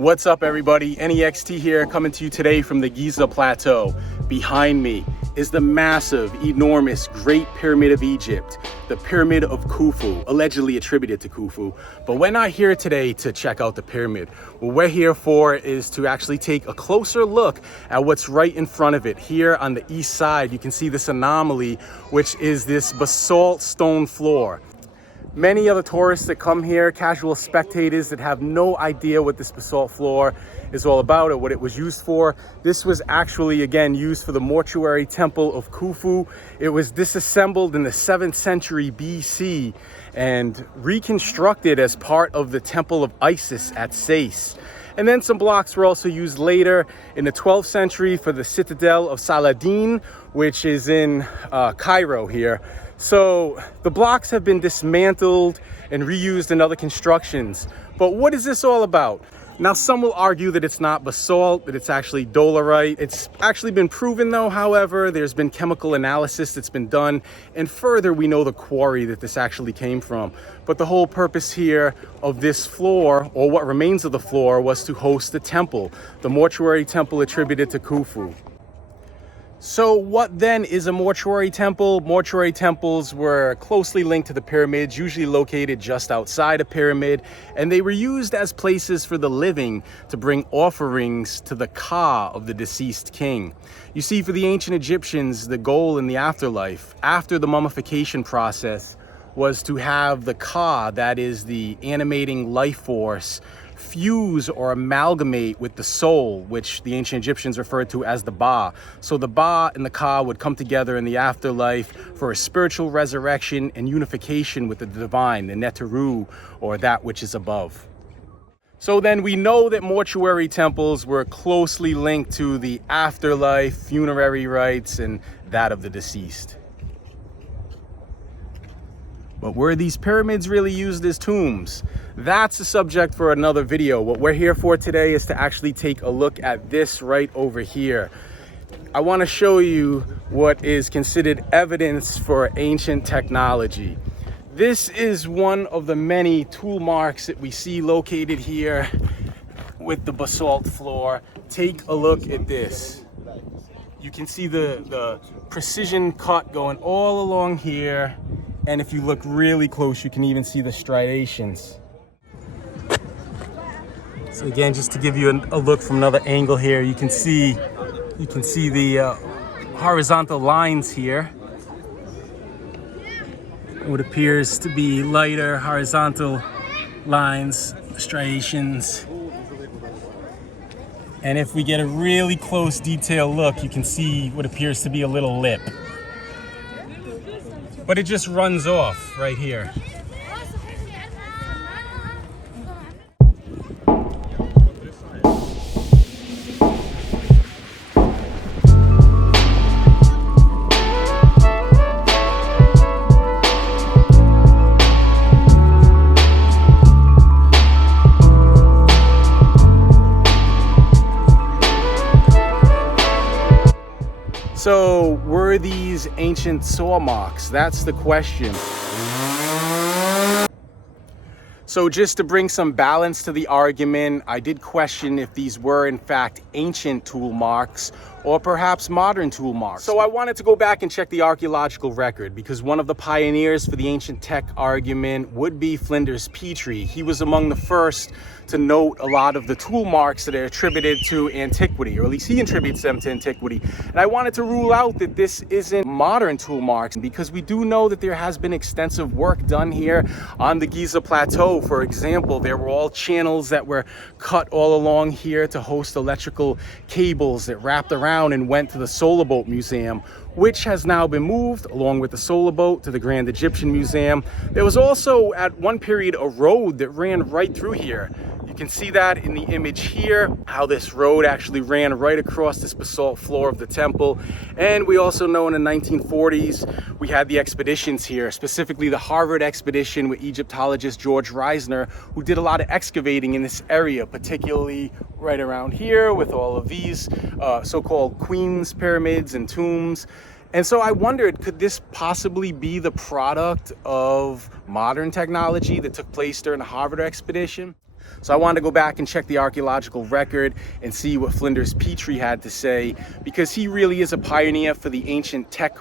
What's up, everybody? Anyextee here, coming to you today from the Giza plateau. Behind me is the massive, enormous Great Pyramid of Egypt, the Pyramid of Khufu, allegedly attributed to Khufu. But we're not here today to check out the pyramid. What we're here for is to actually take a closer look at what's right in front of it. Here on the east side, you can see this anomaly, which is this basalt stone floor. Many other tourists that come here, casual spectators that have no idea what this basalt floor is all about or what it was used for. This was actually, again, used for the Mortuary Temple of Khufu. It was disassembled in the 7th century BC and reconstructed as part of the Temple of Isis at Sais. And then some blocks were also used later in the 12th century for the Citadel of Saladin, which is in Cairo here. So the blocks have been dismantled and reused in other constructions. But what is this all about? Now, some will argue that it's not basalt, that it's actually dolerite. It's actually been proven though, however, there's been chemical analysis that's been done. And further, we know the quarry that this actually came from. But the whole purpose here of this floor, or what remains of the floor, was to host the temple, the Mortuary Temple attributed to Khufu. So what then is a mortuary temple? Mortuary temples were closely linked to the pyramids, usually located just outside a pyramid, and they were used as places for the living to bring offerings to the Ka of the deceased king. You see, for the ancient Egyptians, the goal in the afterlife, after the mummification process, was to have the Ka, that is the animating life force, fuse or amalgamate with the soul, which the ancient Egyptians referred to as the Ba. So the Ba and the Ka would come together in the afterlife for a spiritual resurrection and unification with the divine, the Neteru, or that which is above. So then we know that mortuary temples were closely linked to the afterlife, funerary rites, and that of the deceased. But were these pyramids really used as tombs? That's a subject for another video. What we're here for today is to actually take a look at this right over here. I want to show you what is considered evidence for ancient technology. This is one of the many tool marks that we see located here with the basalt floor. Take a look at this. You can see the precision cut going all along here. And if you look really close, you can even see the striations. So again, just to give you a look from another angle here, you can see the horizontal lines here. What appears to be lighter horizontal lines, striations. And if we get a really close detailed look, you can see what appears to be a little lip. But it just runs off right here. So were these ancient saw marks? That's the question. So just to bring some balance to the argument, I did question if these were in fact ancient tool marks or perhaps modern tool marks. So I wanted to go back and check the archaeological record because one of the pioneers for the ancient tech argument would be Flinders Petrie. He was among the first to note a lot of the tool marks that are attributed to antiquity, or at least he attributes them to antiquity. And I wanted to rule out that this isn't modern tool marks because we do know that there has been extensive work done here on the Giza plateau. For example, there were all channels that were cut all along here to host electrical cables that wrapped around and went to the Solar Boat Museum, which has now been moved along with the solar boat to the Grand Egyptian Museum. There was also at one period a road that ran right through here. You can see that in the image here, how this road actually ran right across this basalt floor of the temple. And we also know in the 1940s, we had the expeditions here, specifically the Harvard expedition with Egyptologist George Reisner, who did a lot of excavating in this area, particularly right around here with all of these so-called Queen's pyramids and tombs. And so I wondered, could this possibly be the product of modern technology that took place during the Harvard expedition? So I wanted to go back and check the archaeological record and see what Flinders Petrie had to say, because he really is a pioneer for the ancient tech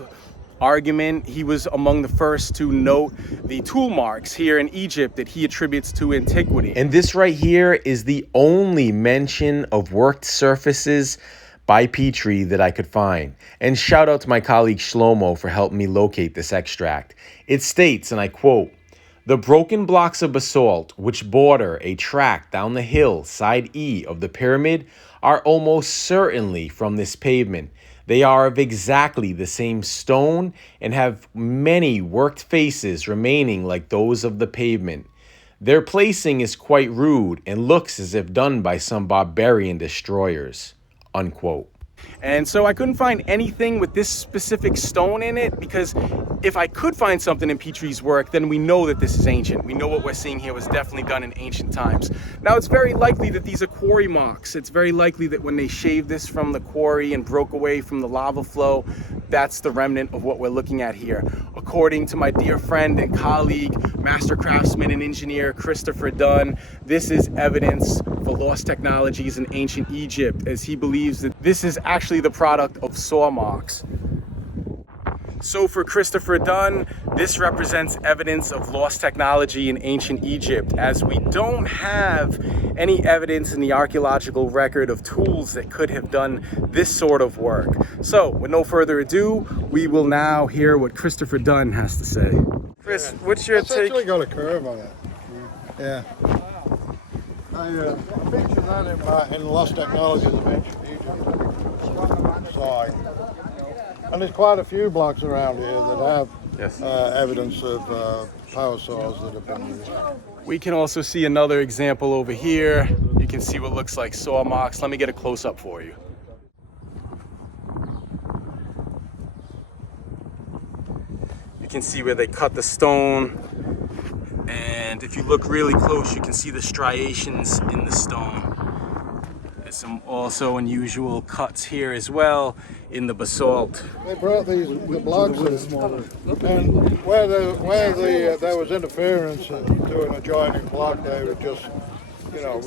argument. He was among the first to note the tool marks here in Egypt that he attributes to antiquity. And this right here is the only mention of worked surfaces by Petrie that I could find. And shout out to my colleague Shlomo for helping me locate this extract. It states, and I quote, "The broken blocks of basalt which border a track down the hill side E of the pyramid are almost certainly from this pavement. They are of exactly the same stone and have many worked faces remaining like those of the pavement. Their placing is quite rude and looks as if done by some barbarian destroyers." Unquote. And so I couldn't find anything with this specific stone in it, because if I could find something in Petrie's work, then we know that this is ancient. We know what we're seeing here was definitely done in ancient times. Now, it's very likely that these are quarry marks. It's very likely that when they shaved this from the quarry and broke away from the lava flow, that's the remnant of what we're looking at here. According to my dear friend and colleague, master craftsman and engineer Christopher Dunn, this is evidence for lost technologies in ancient Egypt, as he believes that this is actually the product of saw marks. So for Christopher Dunn, this represents evidence of lost technology in ancient Egypt, as we don't have any evidence in the archaeological record of tools that could have done this sort of work. So with no further ado, we will now hear what Christopher Dunn has to say. Chris, what's your It's take? actually got a curve on it. Yeah. I featured that in Lost Technologies of Ancient Egypt side. And there's quite a few blocks around here that have evidence of power saws that have been used. We can also see another example over here. You can see what looks like saw marks. Let me get a close-up for you. You can see where they cut the stone. And if you look really close, you can see the striations in the stone. There's some also unusual cuts here as well in the basalt. They brought the blocks in, and where there was interference to an adjoining block, they would just,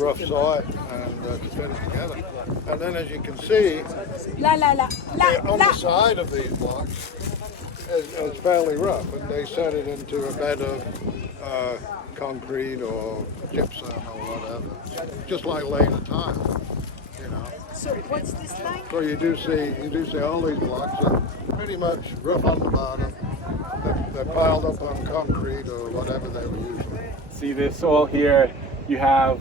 rough saw it and fit it together. And then, as you can see, on the side of these blocks, it's fairly rough, and they set it into a bed of concrete or gypsum or whatever, just like laying a tile. So what's this like? So you do see all these blocks are pretty much rough on the bottom. They're piled up on concrete or whatever they were using. See this all here, you have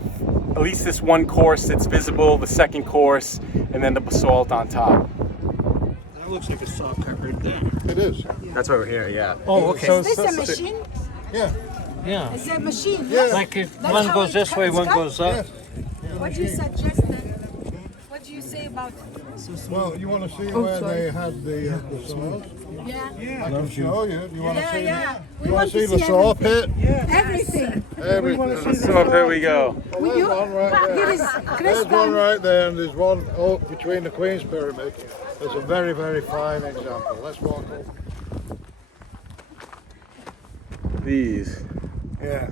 at least this one course that's visible, the second course, and then the basalt on top. That looks like a saw cut right there. It is. That's over here, yeah. Oh, okay. Is this a machine? Yeah. Yeah. Is it a machine? Yeah. Like if That's one how goes this way, it's one cut? goes up. Yes. What do you suggest then? What do you say about Well, you want to see where they had the saws? yeah? I can show you. You want to see? Yeah. We You want want to see the saw pit? Everything. Everything. So up here we go. Well, there's one right Here there. is There's one crystal. right there, and there's one between the Queen's Pyramid. There's a very, very fine example. Let's walk over. These. Yeah.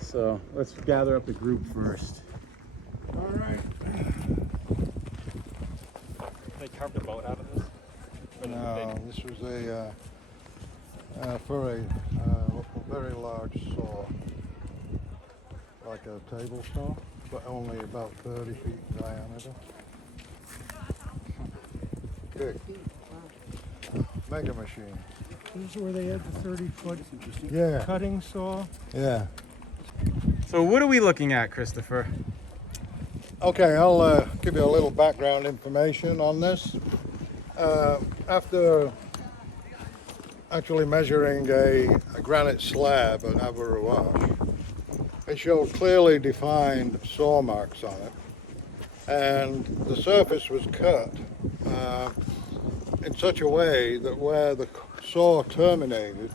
So let's gather up the group first. All right. They carved a boat out of this? No, this was for a very large saw, like a table saw, but only about 30 feet in diameter. Big. Mega machine. This is where they had the 30-foot Yeah. cutting saw. Yeah. So what are we looking at, Christopher? Okay, I'll give you a little background information on this. After actually measuring a granite slab at Abu Rawash, it showed clearly defined saw marks on it, and the surface was cut in such a way that where the saw terminated,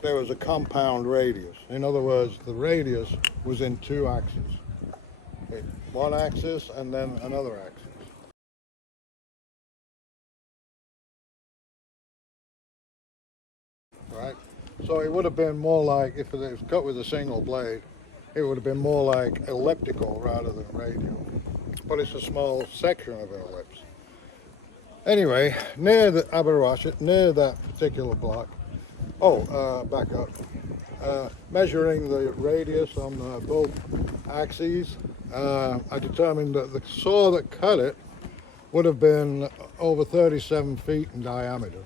there was a compound radius. In other words, the radius was in two axes. One axis and then another axis. Right? So it would have been more like if it was cut with a single blade, it would have been more like elliptical rather than radial. But it's a small section of an ellipse. Anyway, near the Aberwash, near that particular block, back up. Measuring the radius on both axes, I determined that the saw that cut it would have been over 37 feet in diameter.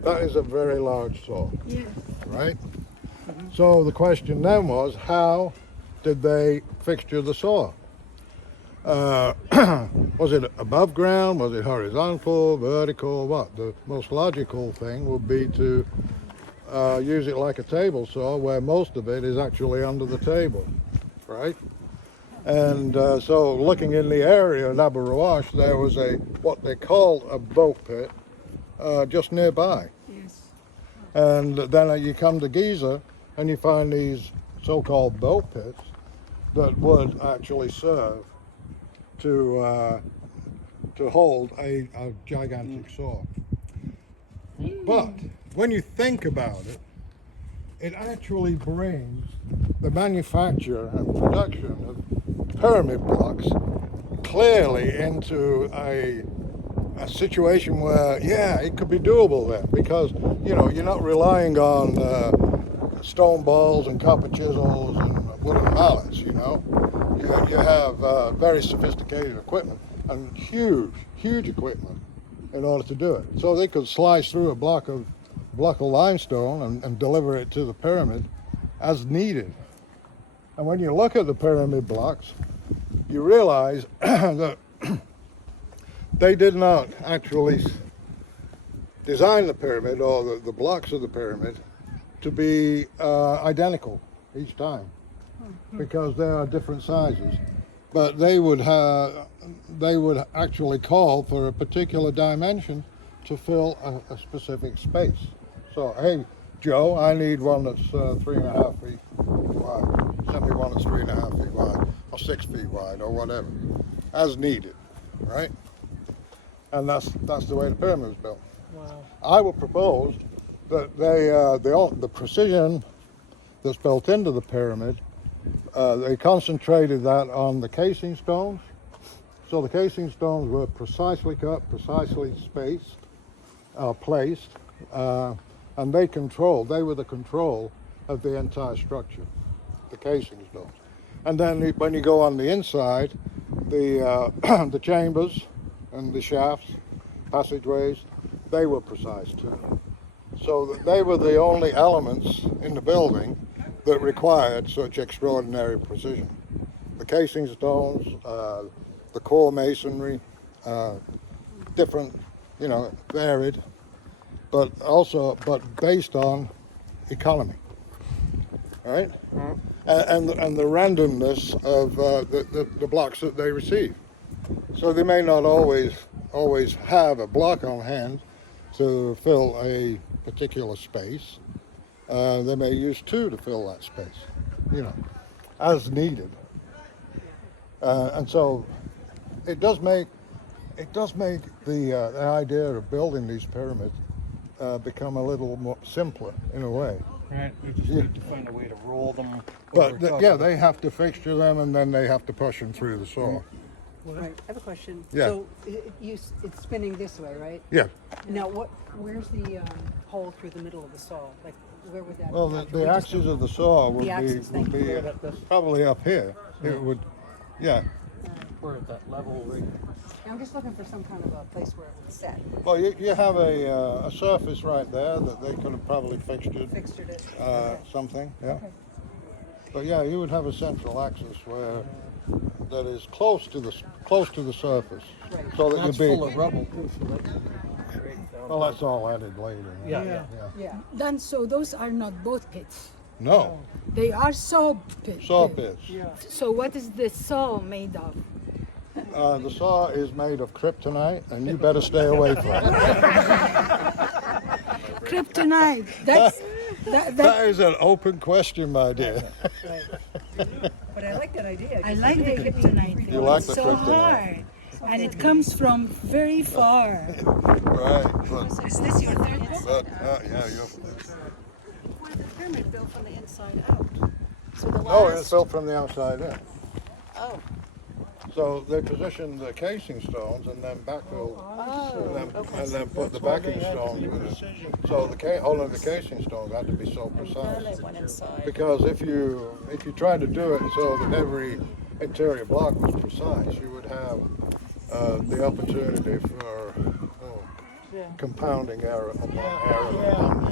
That is a very large saw, Yes. right? So the question then was, how did they fixture the saw? Was it above ground? Was it horizontal, vertical? What? The most logical thing would be to use it like a table saw, where most of it is actually under the table, right? And so looking in the area of Aberwash, there was what they called a boat pit just nearby. Yes. And then you come to Giza and you find these so-called boat pits that would actually serve to hold a gigantic saw. But when you think about it, it actually brings the manufacture and production of pyramid blocks clearly into a situation where, yeah, it could be doable then, because, you know, you're not relying on stone balls and copper chisels and wooden mallets, you know. You have very sophisticated equipment and huge equipment in order to do it. So they could slice through a block of limestone and deliver it to the pyramid as needed. And when you look at the pyramid blocks, you realize that they did not actually design the pyramid or the blocks of the pyramid to be identical each time, because there are different sizes. But they would actually call for a particular dimension to fill a specific space. So, hey, Joe, I need one that's 3.5 feet wide. Send me one that's 3.5 feet wide, or 6 feet wide, or whatever, as needed, right? And that's the way the pyramid was built. Wow. I would propose that the precision that's built into the pyramid, they concentrated that on the casing stones. So the casing stones were precisely cut, precisely spaced, placed, and they were the control of the entire structure, the casing stones. And then when you go on the inside, the chambers and the shafts, passageways, they were precise too. So they were the only elements in the building that required such extraordinary precision. The casing stones, the core masonry, different, you know, varied, but based on economy, right? And the randomness of the blocks that they receive. So they may not always have a block on hand to fill a particular space. They may use two to fill that space, you know, as needed. And so it does make the idea of building these pyramids become a little more simpler in a way. Right. We just need to find a way to roll them. But they have to fixture them, and then they have to push them through the saw. Right. I have a question. Yeah. So it's spinning this way, right? Yeah. Now, where's the hole through the middle of the saw? Like, where would that? Well, the axis of the saw would The be axis, probably up here. It would, yeah. We're at that level right. I'm just looking for some kind of a place where it would set. Well, you have a surface right there that they could have probably fixtured Fixtured it. something, yeah. Okay. But yeah, you would have a central axis where that is close to the surface, Right. so that That's you'd be. full of rubble too. So that's right down. Well, that's all added later. Yeah. Yeah. Then, so those are not both pits. No, They are saw pits. saw pits. So what is the saw made of? The saw is made of kryptonite, and you better stay away from it. Kryptonite. That That is an open question, my dear. But I like that idea. I like the kryptonite thing. You like It's the so kryptonite. hard. And it comes from very far. Right, but, Is this your third one? yeah, you're. Why the pyramid built from the inside out? So the No, it's last. built from the outside in. Oh. So they positioned the casing stones and then backfilled, and then put the backing stones with it. So the whole of the casing stones had to be so Then they precise. went inside. Because if you tried to do it so that every interior block was precise, you would have the opportunity for compounding error upon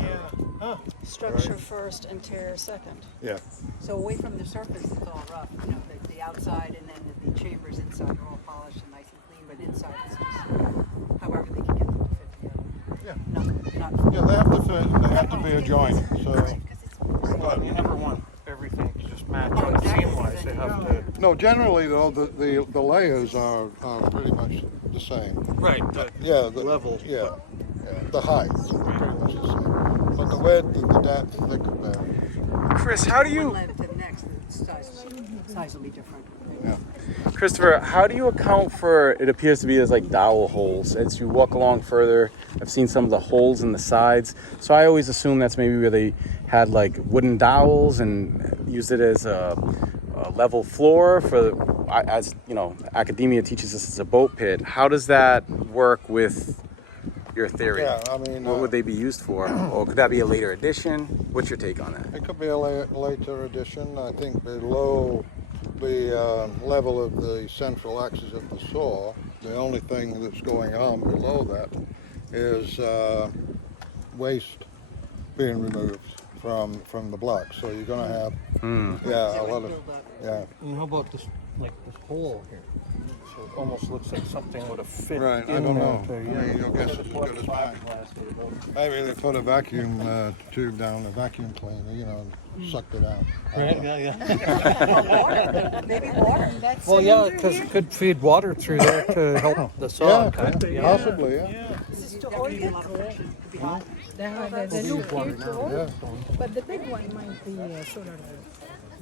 error. Structure first, interior second. Yeah. So away from the surface, it's all rough, you know, the outside and then the chambers inside are all polished and nice and clean, but inside it's just however they can get them to fit together. Yeah. Not Yeah, they have to fit. They have to be adjoined. So. But you never want everything to just match up seam-wise. They have to. No, generally though, the layers are pretty much the same. Right. Yeah, the level. Yeah, the height is pretty much the same. But the width and the depth, they could vary. Chris, how do one you, level to the next, the size will be different. Yeah. Christopher, how do you account for, it appears to be as like dowel holes? As you walk along further, I've seen some of the holes in the sides. So I always assume that's maybe where they had like wooden dowels and used it as a level floor for, as you know, academia teaches us it's a boat pit. How does that work with your theory? Yeah, I mean, what would they be used for? Or could that be a later addition? What's your take on that? it could be a later addition. I think below the level of the central axis of the saw, the only thing that's going on below that is waste being removed from the block. So you're going to have, a lot of, And how about this, like this hole here? So it almost looks like something would have fit. Right, I in don't there know. to, I mean, your guess is as good as mine. Maybe they put a vacuum tube down the vacuum cleaner, you know, and sucked it out. Right, yeah. Maybe water. Well, yeah, because it could feed water through there to help the saw. Yeah, kind of, possibly, yeah. This is to organ. Could be hot. The loop here too, Yeah, but the big one might be solar.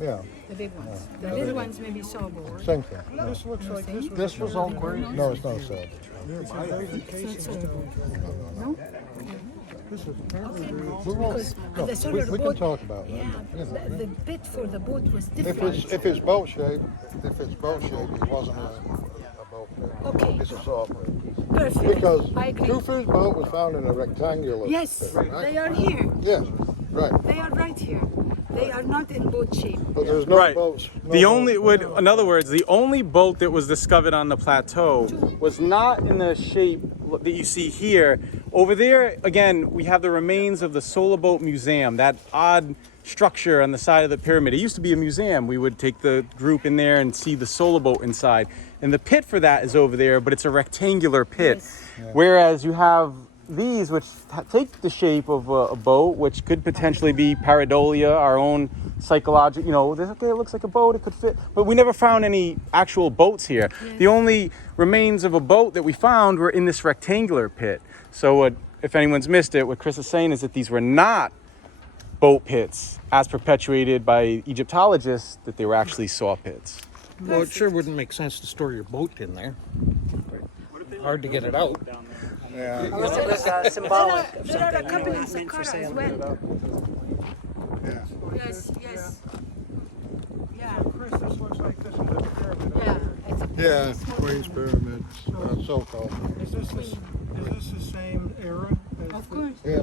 yeah, The big ones. The little ones may be saw board. same thing. This looks like this was. This was all quarried. No, it's not said. There's a very casing. This is apparently very. Because the We solar can boat, talk about that. yeah, the pit for the boat was If different. it's boat shaped, it wasn't a boat pit. Okay. It's a saw pit. Perfect. Because I agree. Khufu's boat was found in a rectangular Yes, pit, right? they are here. Yes, right. They are right here. They are not in boat shape. But there's no Right. boats. No The boats. only would, in other words, the only boat that was discovered on the plateau was not in the shape that you see here. Over there, again, we have the remains of the Solar Boat Museum, that odd structure on the side of the pyramid. It used to be a museum. We would take the group in there and see the solar boat inside. And the pit for that is over there, but it's a rectangular pit. Whereas you have these, which take the shape of a boat, which could potentially be pareidolia, our own psychological, you know, okay, it looks like a boat, it could fit. But we never found any actual boats here. The only remains of a boat that we found were in this rectangular pit. So what, if anyone's missed it, what Chris is saying is that these were not boat pits as perpetuated by Egyptologists, that they were actually saw pits. Well, it sure wouldn't make sense to store your boat in there. Hard to get it out. Yeah. Unless it was symbolic of There are a something. couple in meant for Saqqara as sale. well. Yeah. Yes, yes. Yeah, Chris, this looks like this is a pyramid. yeah. It's a Yeah, Queen's Pyramid, so-called. Is this the same era? Of course. Yeah.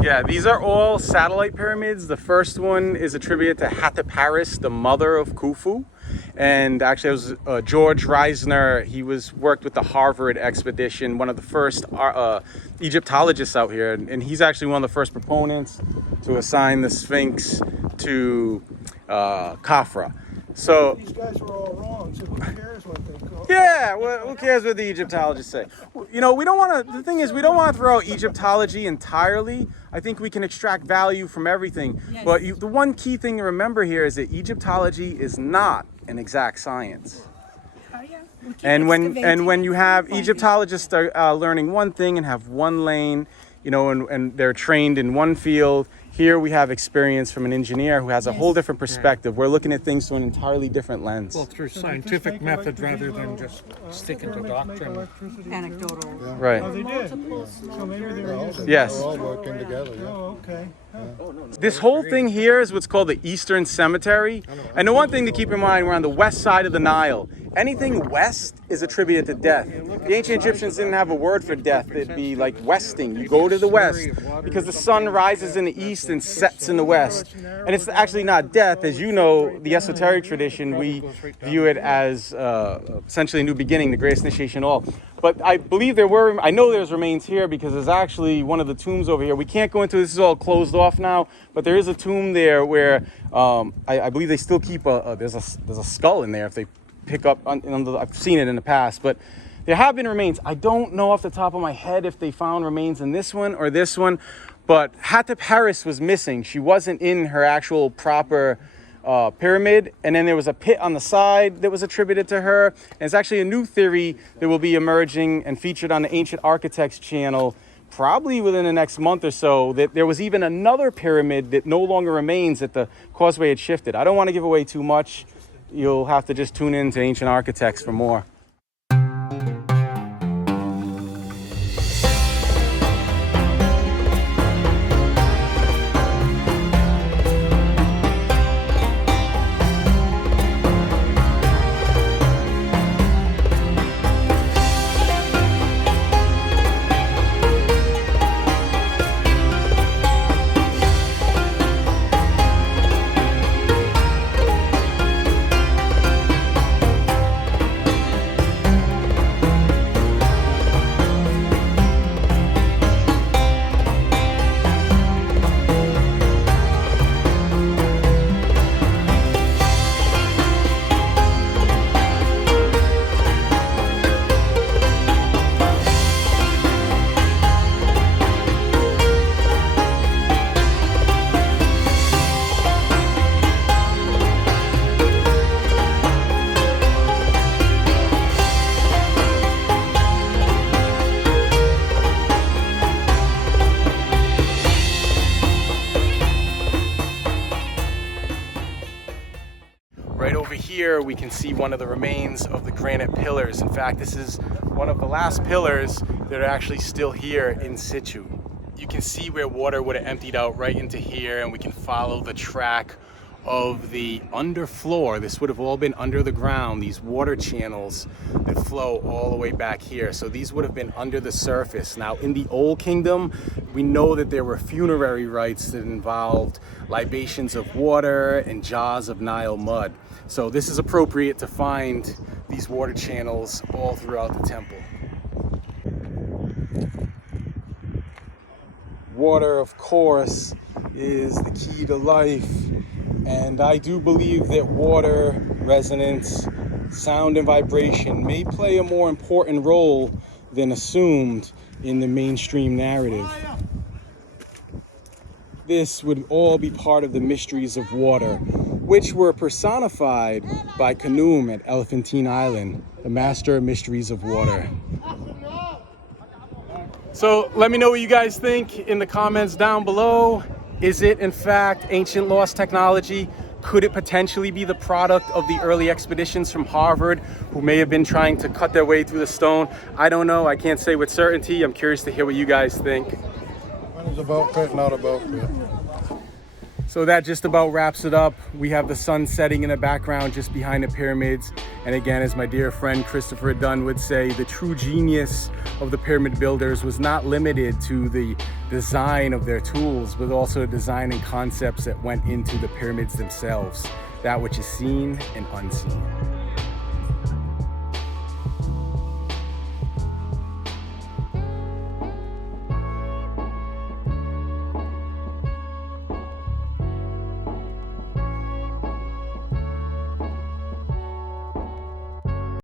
Yeah, these are all satellite pyramids. The first one is attributed to Hatteparis, the mother of Khufu. And actually, it was George Reisner. He worked with the Harvard expedition, one of the first Egyptologists out here. And he's actually one of the first proponents to assign the Sphinx to Khafra. So, These guys were all wrong, so who cares what they call? yeah, well, who cares what the Egyptologists say? You know, we don't want to, the thing is, we don't want to throw out Egyptology entirely. I think we can extract value from everything. Yes. But the one key thing to remember here is that Egyptology is not an exact science. Oh, yeah. We keep And when excavating you and have finding. Egyptologists learning one thing and have one lane, you know, and they're trained in one field. Here we have experience from an engineer who has a whole different perspective. We're looking at things through an entirely different lens. Well, through scientific methods rather than just sticking to doctrine. Anecdotal. Right. Oh, they did. So maybe they were using. Yes. They're all working together, yeah. Oh, okay. This whole thing here is what's called the Eastern Cemetery. And the one thing to keep in mind, we're on the west side of the Nile. Anything west is attributed to death. The ancient Egyptians didn't have a word for death. It'd be like westing. You go to the west because the sun rises in the east and sets in the west. And it's actually not death. As you know, the esoteric tradition, we view it as essentially a new beginning, the greatest initiation of all. But I believe I know there's remains here because there's actually one of the tombs over here. We can't go into this, is all closed off now, but there is a tomb there where I believe they still keep there's a skull in there if they pick up, I've seen it in the past, but there have been remains. I don't know off the top of my head if they found remains in this one or this one, but Hatshepsut was missing. She wasn't in her actual proper pyramid, and then there was a pit on the side that was attributed to her. And it's actually a new theory that will be emerging and featured on the Ancient Architects channel probably within the next month or so, that there was even another pyramid that no longer remains, that the causeway had shifted. I don't want to give away too much. You'll have to just tune in to Ancient Architects for more. Right over here, we can see one of the remains of the Granite Pillars. In fact, this is one of the last pillars that are actually still here in situ. You can see where water would have emptied out right into here, and we can follow the track of the underfloor. This would have all been under the ground, these water channels that flow all the way back here. So these would have been under the surface. Now, in the Old Kingdom, we know that there were funerary rites that involved libations of water and jars of Nile mud. So this is appropriate to find these water channels all throughout the temple. Water, of course, is the key to life. And I do believe that water, resonance, sound, and vibration may play a more important role than assumed in the mainstream narrative. This would all be part of the mysteries of water, which were personified by Khnum at Elephantine Island, the master of mysteries of water. So let me know what you guys think in the comments down below. Is it in fact ancient lost technology? Could it potentially be the product of the early expeditions from Harvard who may have been trying to cut their way through the stone? I don't know. I can't say with certainty. I'm curious to hear what you guys think. When is a boat pit not a boat pit? So that just about wraps it up. We have the sun setting in the background just behind the pyramids. And again, as my dear friend Christopher Dunn would say, the true genius of the pyramid builders was not limited to the design of their tools, but also the design and concepts that went into the pyramids themselves, that which is seen and unseen.